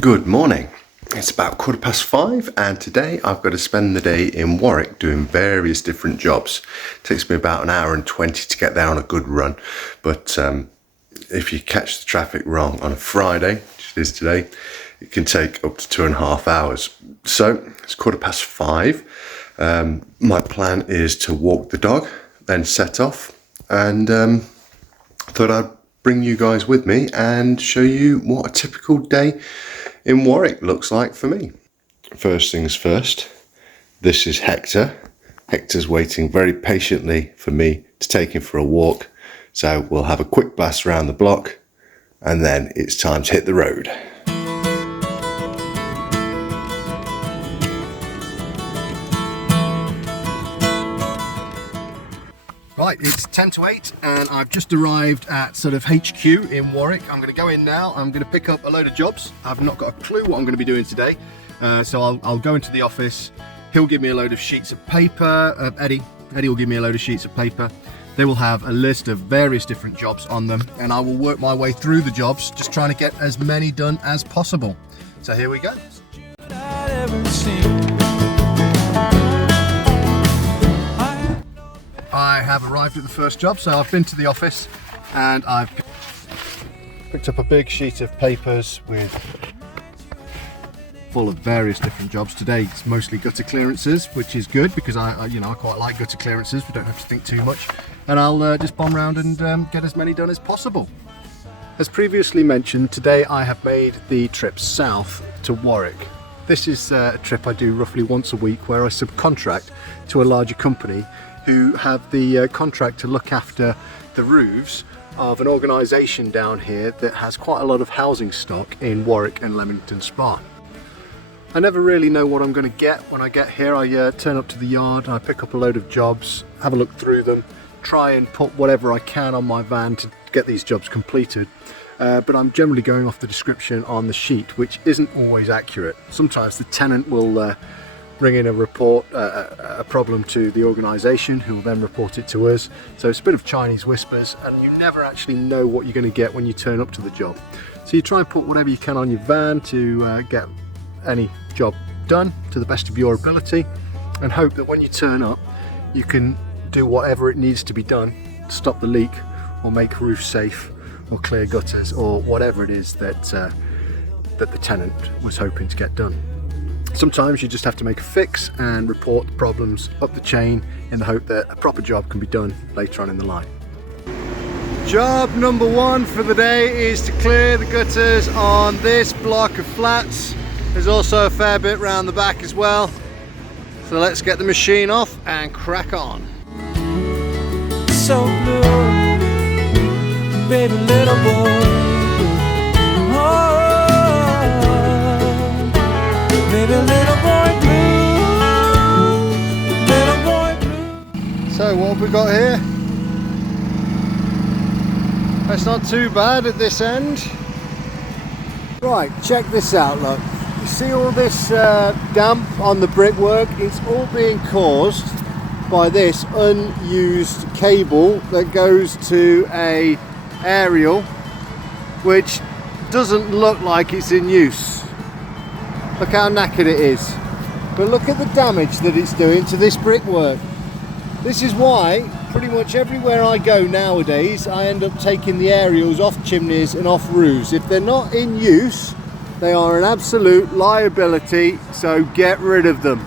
Good morning. It's about 5:15 and today I've got to spend the day in Warwick doing various different jobs. It takes me about an hour and 20 to get there on a good run, but if you catch the traffic wrong on a Friday, which it is today, it can take up to 2.5 hours. So it's 5:15. My plan is to walk the dog, then set off, and thought I'd bring you guys with me and show you what a typical day in Warwick looks like for me. First things first, this is Hector. Hector's waiting very patiently for me to take him for a walk. So we'll have a quick blast around the block and then it's time to hit the road. Right, it's 10 to 8 and I've just arrived at sort of HQ in Warwick. I'm going to go in now. I'm going to pick up a load of jobs. I've not got a clue what I'm going to be doing today. So I'll go into the office. He'll give me a load of sheets of paper. Eddie will give me a load of sheets of paper. They will have a list of various different jobs on them and I will work my way through the jobs, just trying to get as many done as possible. So here we go. I have arrived at the first job, so I've been to the office and I've picked up a big sheet of papers full of various different jobs. Today it's mostly gutter clearances, which is good because I quite like gutter clearances. We don't have to think too much, and I'll just bomb around and get as many done as possible. As previously mentioned, today I have made the trip south to Warwick. This is a trip I do roughly once a week where I subcontract to a larger company who have the contract to look after the roofs of an organisation down here that has quite a lot of housing stock in Warwick and Leamington Spa. I never really know what I'm going to get when I get here. I turn up to the yard and I pick up a load of jobs, have a look through them, try and put whatever I can on my van to get these jobs completed. But I'm generally going off the description on the sheet, which isn't always accurate. Sometimes the tenant will bring in a report, a problem to the organisation, who will then report it to us. So it's a bit of Chinese whispers and you never actually know what you're going to get when you turn up to the job. So you try and put whatever you can on your van to get any job done to the best of your ability and hope that when you turn up you can do whatever it needs to be done to stop the leak or make roofs safe or clear gutters or whatever it is that the tenant was hoping to get done. Sometimes you just have to make a fix and report the problems up the chain in the hope that a proper job can be done later on in the line. Job number one for the day is to clear the gutters on this block of flats. There's also a fair bit round the back as well. So let's get the machine off and crack on. So blue, baby little boy. So what have we got here? That's not too bad at this end. Right, check this out, look. You see all this damp on the brickwork? It's all being caused by this unused cable that goes to a aerial which doesn't look like it's in use. Look how knackered it is. But look at the damage that it's doing to this brickwork. This is why pretty much everywhere I go nowadays I end up taking the aerials off chimneys and off roofs. If they're not in use, they are an absolute liability, so get rid of them.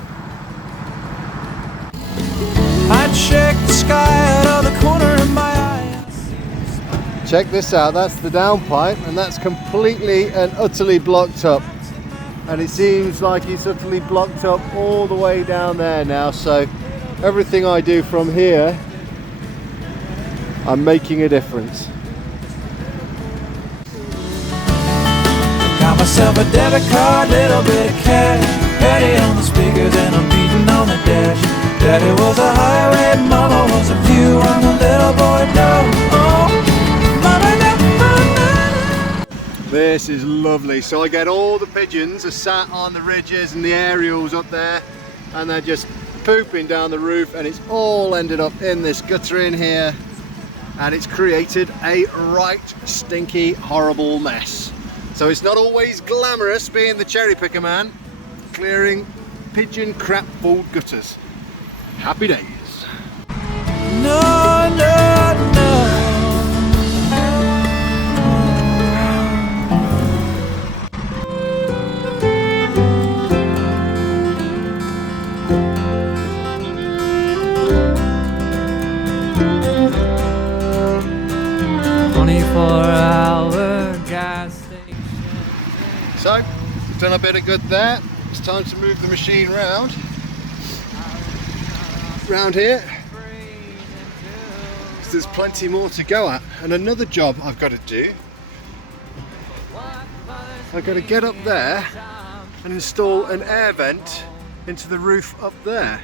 I check the sky out of the corner of my eye. Check this out, that's the downpipe and that's completely and utterly blocked up. And it seems like it's utterly blocked up all the way down there now, so everything I do from here, I'm making a difference. Got myself a debit card, little bit of cash, Patty on the speakers and I'm beating on the dash. Daddy was a highway, mama was a view, I'm the little boy, no, oh, mama never. This is lovely. So I get all the pigeons are sat on the ridges and the aerials up there and they're just pooping down the roof and it's all ended up in this gutter in here and it's created a right stinky horrible mess. So it's not always glamorous being the cherry picker man, clearing pigeon crap full gutters. Happy days. No, no, no. 24-hour gas station. So, we've done a bit of good there. It's time to move the machine round here. So there's plenty more to go at. And another job I've got to do, I've got to get up there and install an air vent into the roof up there.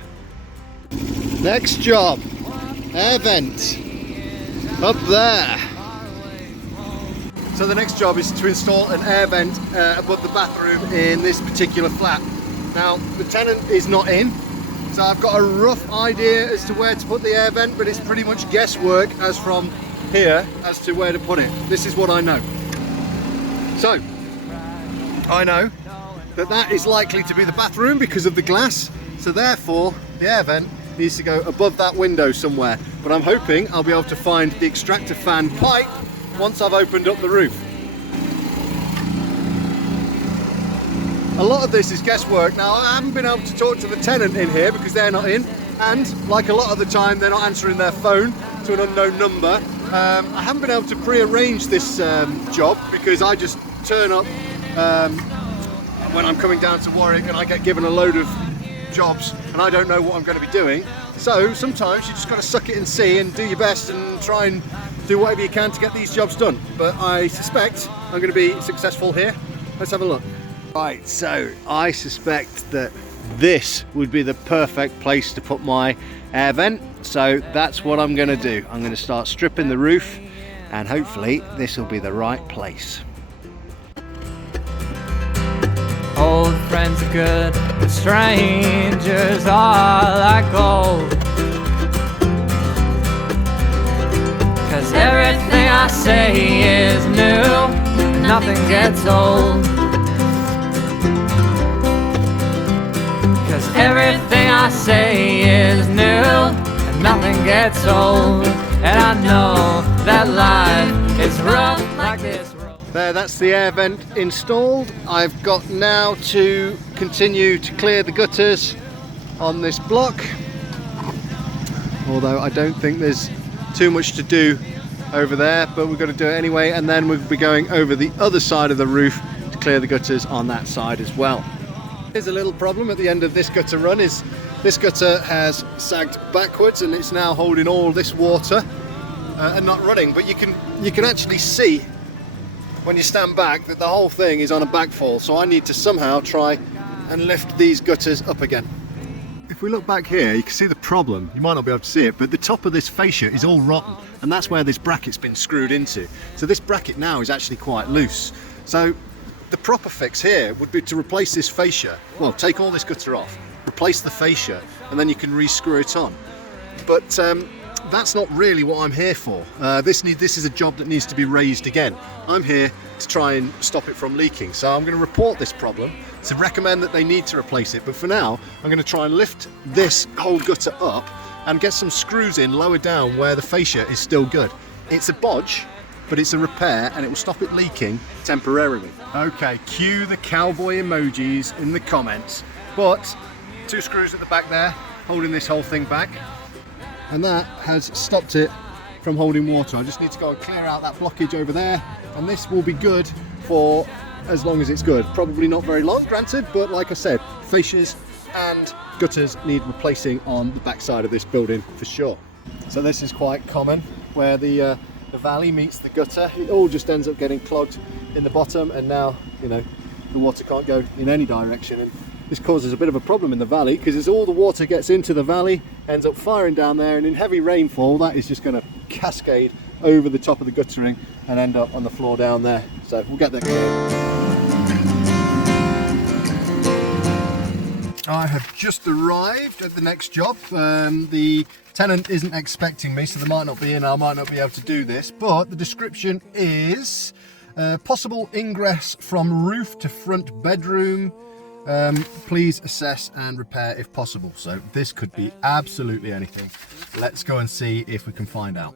Next job, air vent up there. So the next job is to install an air vent above the bathroom in this particular flat. Now the tenant is not in, so I've got a rough idea as to where to put the air vent, but it's pretty much guesswork as from here as to where to put it. This is what I know. So I know that that is likely to be the bathroom because of the glass, so therefore the air vent needs to go above that window somewhere. But I'm hoping I'll be able to find the extractor fan pipe once I've opened up the roof. A lot of this is guesswork. Now, I haven't been able to talk to the tenant in here because they're not in, and like a lot of the time they're not answering their phone to an unknown number. I haven't been able to pre-arrange this job because I just turn up when I'm coming down to Warwick and I get given a load of jobs and I don't know what I'm going to be doing. So sometimes you just got to suck it and see and do your best and try and do whatever you can to get these jobs done. But I suspect I'm going to be successful here. Let's have a look. Right, so I suspect that this would be the perfect place to put my air vent. So that's what I'm going to do. I'm going to start stripping the roof and hopefully this will be the right place. Old friends are good, but strangers are like gold. 'Cause everything I say is new, nothing gets old. 'Cause everything I say is new, and nothing gets old. And I know that life is rough like this road. There, that's the air vent installed. I've got now to continue to clear the gutters on this block. Although I don't think there's too much to do over there, but we're going to do it anyway, and then we'll be going over the other side of the roof to clear the gutters on that side as well. Here's a little problem at the end of this gutter run is this gutter has sagged backwards and it's now holding all this water and not running, but you can actually see when you stand back that the whole thing is on a backfall, so I need to somehow try and lift these gutters up again. If we look back here, you can see the problem. You might not be able to see it, but the top of this fascia is all rotten, and that's where this bracket's been screwed into. So this bracket now is actually quite loose. So the proper fix here would be to replace this fascia. Well, take all this gutter off, replace the fascia, and then you can re-screw it on. But that's not really what I'm here for. This is a job that needs to be raised again. I'm here to try and stop it from leaking. So I'm going to report this problem to recommend that they need to replace it. But for now, I'm going to try and lift this whole gutter up and get some screws in lower down where the fascia is still good. It's a bodge, but it's a repair and it will stop it leaking temporarily. Okay, cue the cowboy emojis in the comments. But 2 screws at the back there, holding this whole thing back. And that has stopped it from holding water. I just need to go and clear out that blockage over there, and this will be good for as long as it's good. Probably not very long, granted, but like I said, fascias and gutters need replacing on the back side of this building for sure. So this is quite common, where the valley meets the gutter. It all just ends up getting clogged in the bottom, and now, you know, the water can't go in any direction. And this causes a bit of a problem in the valley, because as all the water gets into the valley, ends up firing down there, and in heavy rainfall that is just going to cascade over the top of the guttering and end up on the floor down there. So we'll get there. I have just arrived at the next job. The tenant isn't expecting me, so they might not be in, I might not be able to do this, but the description is Possible ingress from roof to front bedroom. Please assess and repair if possible. So this could be absolutely anything. Let's go and see if we can find out.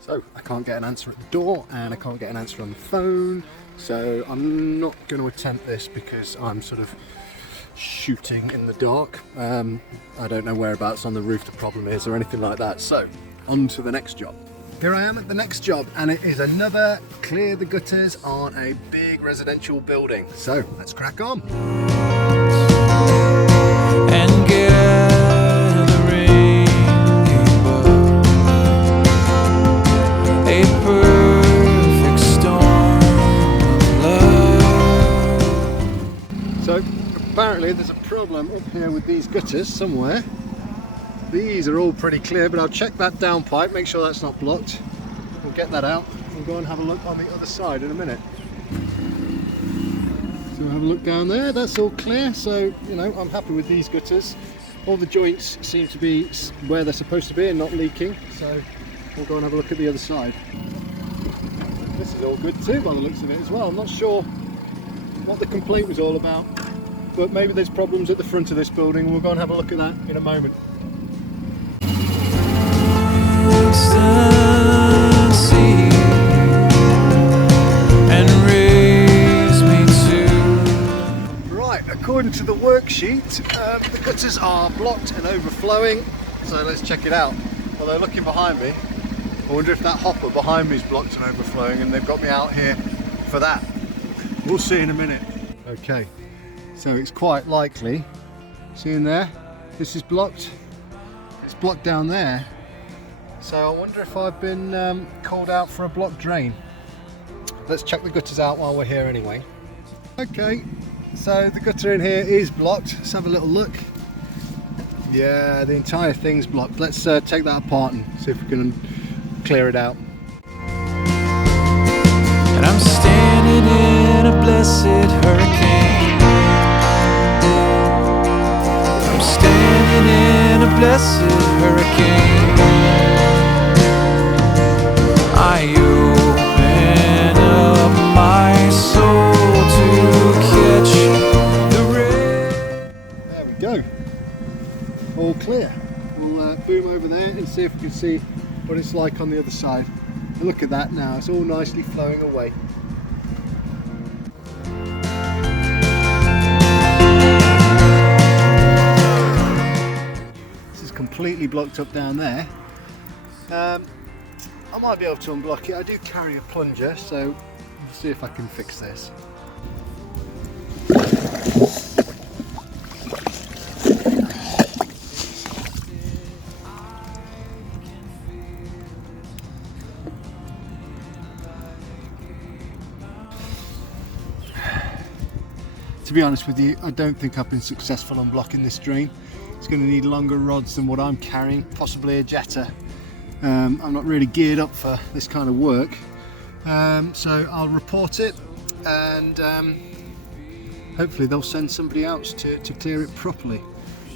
So I can't get an answer at the door and I can't get an answer on the phone. So I'm not going to attempt this because I'm sort of shooting in the dark. I don't know whereabouts on the roof the problem is or anything like that. So on to the next job. Here I am at the next job, and it is another clear the gutters on a big residential building. So let's crack on. And gathering a perfect storm of love. So apparently there's a problem up here with these gutters somewhere. These are all pretty clear, but I'll check that downpipe, make sure that's not blocked. We'll get that out. We'll go and have a look on the other side in a minute. So we'll have a look down there. That's all clear. So, you know, I'm happy with these gutters. All the joints seem to be where they're supposed to be and not leaking. So we'll go and have a look at the other side. This is all good too by the looks of it as well. I'm not sure what the complaint was all about, but maybe there's problems at the front of this building. We'll go and have a look at that in a moment. Right, according to the worksheet, the gutters are blocked and overflowing, so let's check it out. Although looking behind me, I wonder if that hopper behind me is blocked and overflowing and they've got me out here for that. We'll see in a minute. Okay, so it's quite likely, see in there, this is blocked, it's blocked down there. So I wonder if I've been called out for a blocked drain. Let's check the gutters out while we're here anyway. Okay, so the gutter in here is blocked. Let's have a little look. Yeah, the entire thing's blocked. Let's take that apart and see if we can clear it out. And I'm standing in a blessed hurricane. I'm standing in a blessed hurricane. I open up my soul to catch the rain. There we go. All clear. We'll boom over there and see if we can see what it's like on the other side. And look at that now, it's all nicely flowing away. This is completely blocked up down there. I might be able to unblock it. I do carry a plunger, so we'll see if I can fix this. To be honest with you, I don't think I've been successful unblocking this drain. It's going to need longer rods than what I'm carrying, possibly a jetter. I'm not really geared up for this kind of work, so I'll report it and hopefully they'll send somebody else to clear it properly,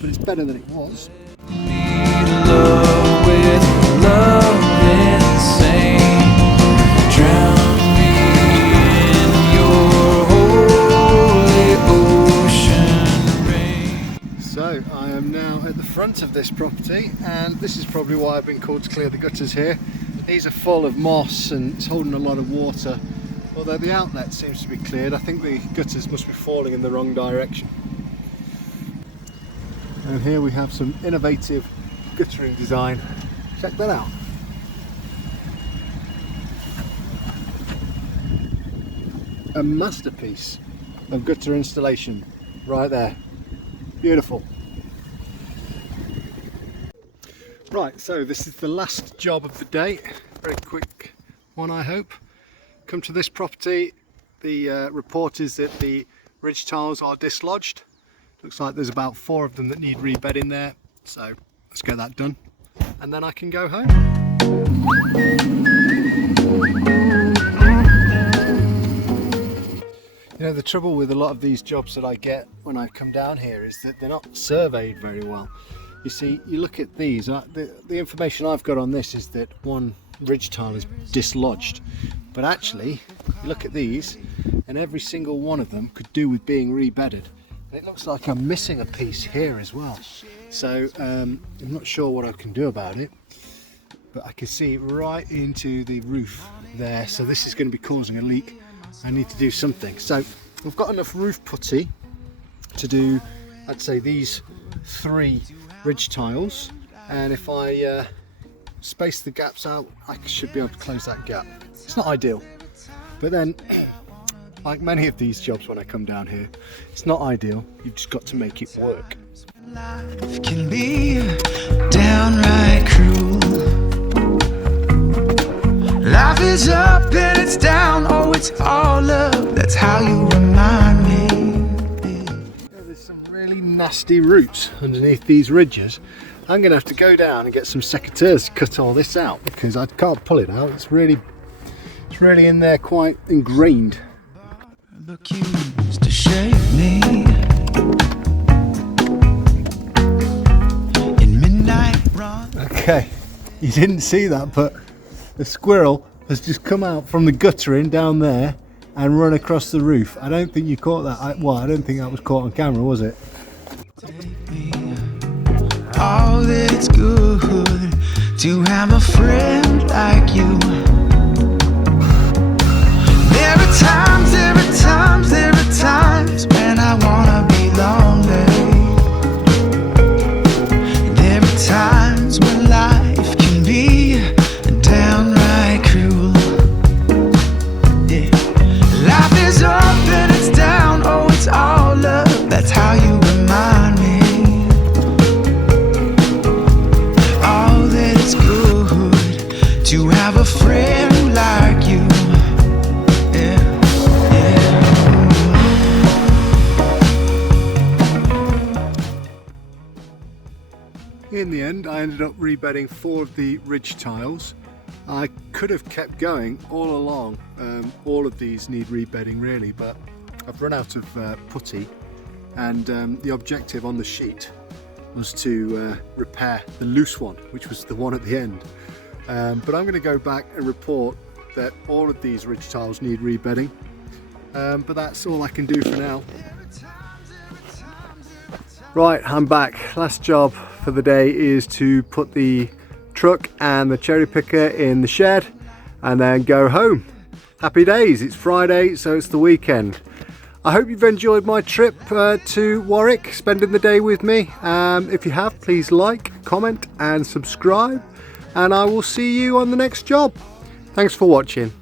but it's better than it was. Love with love insane. Drown me in your holy ocean rain. So I am now at the front of this property, and this is probably why I've been called to clear the gutters here. These are full of moss and it's holding a lot of water. Although the outlet seems to be cleared, I think the gutters must be falling in the wrong direction. And here we have some innovative guttering design. Check that out. A masterpiece of gutter installation right there. Beautiful. Right, so this is the last job of the day. Very quick one, I hope. Come to this property, the report is that the ridge tiles are dislodged. Looks like there's about 4 of them that need rebedding there, so let's get that done and then I can go home. You know, the trouble with a lot of these jobs that I get when I come down here is that they're not surveyed very well. You see, you look at these, the information I've got on this is that one ridge tile is dislodged. But actually, you look at these, and every single one of them could do with being rebedded. And it looks like I'm missing a piece here as well. So I'm not sure what I can do about it, but I can see right into the roof there. So this is going to be causing a leak. I need to do something. So I've got enough roof putty to do, I'd say, these 3 ridge tiles, and if I space the gaps out, I should be able to close that gap. It's not ideal, but then like many of these jobs when I come down here, it's not ideal. You've just got to make it work. Life can be downright cruel. Life is up and it's down, oh it's all up, that's how you remind me. There's some really nasty roots underneath these ridges. I'm going to have to go down and get some secateurs to cut all this out, because I can't pull it out. It's really in there, quite ingrained. Look, you used to shape me in midnight run. Okay, you didn't see that, but the squirrel has just come out from the guttering down there and run across the roof. I don't think you caught that. I don't think that was caught on camera, was it? Oh, it's good to have a friend like you. There are times when I wanna be lonely. There are times when life can be downright cruel. Yeah. Life is up and it's down, oh it's all up, that's how you remind me. Oh, that it's good to have a friend like you. In the end, I ended up rebedding 4 of the ridge tiles. I could have kept going all along. All of these need rebedding really, but I've run out of putty, and the objective on the sheet was to repair the loose one, which was the one at the end. But I'm going to go back and report that all of these ridge tiles need rebedding, but that's all I can do for now. Right, I'm back. Last job for the day is to put the truck and the cherry picker in the shed and then go home. Happy days, it's Friday, so it's the weekend. I hope you've enjoyed my trip to Warwick, spending the day with me. If you have, please like, comment and subscribe, and I will see you on the next job. Thanks for watching.